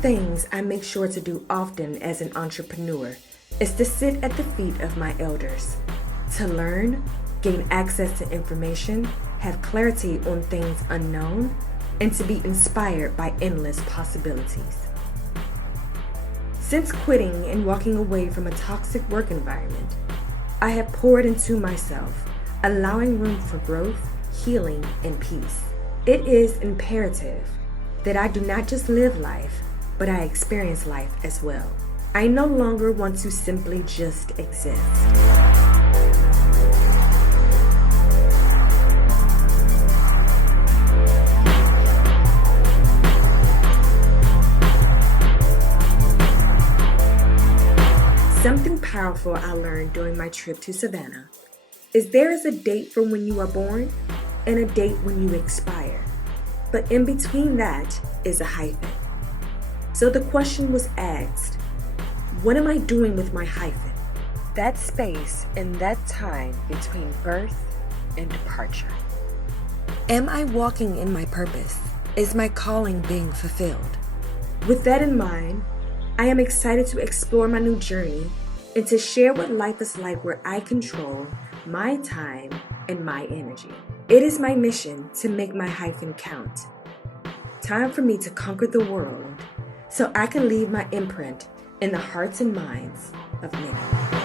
things I make sure to do often as an entrepreneur is to sit at the feet of my elders, to learn, gain access to information, have clarity on things unknown, and to be inspired by endless possibilities. Since quitting and walking away from a toxic work environment, I have poured into myself, allowing room for growth, healing, and peace. It is imperative that I do not just live life, but I experience life as well. I no longer want to simply just exist. Something powerful I learned during my trip to Savannah is there is a date for when you are born and a date when you expire. But in between that is a hyphen. So the question was asked, what am I doing with my hyphen? That space and that time between birth and departure. Am I walking in my purpose? Is my calling being fulfilled? With that in mind, I am excited to explore my new journey and to share what life is like where I control my time and my energy. It is my mission to make my hyphen count. Time for me to conquer the world so I can leave my imprint in the hearts and minds of many.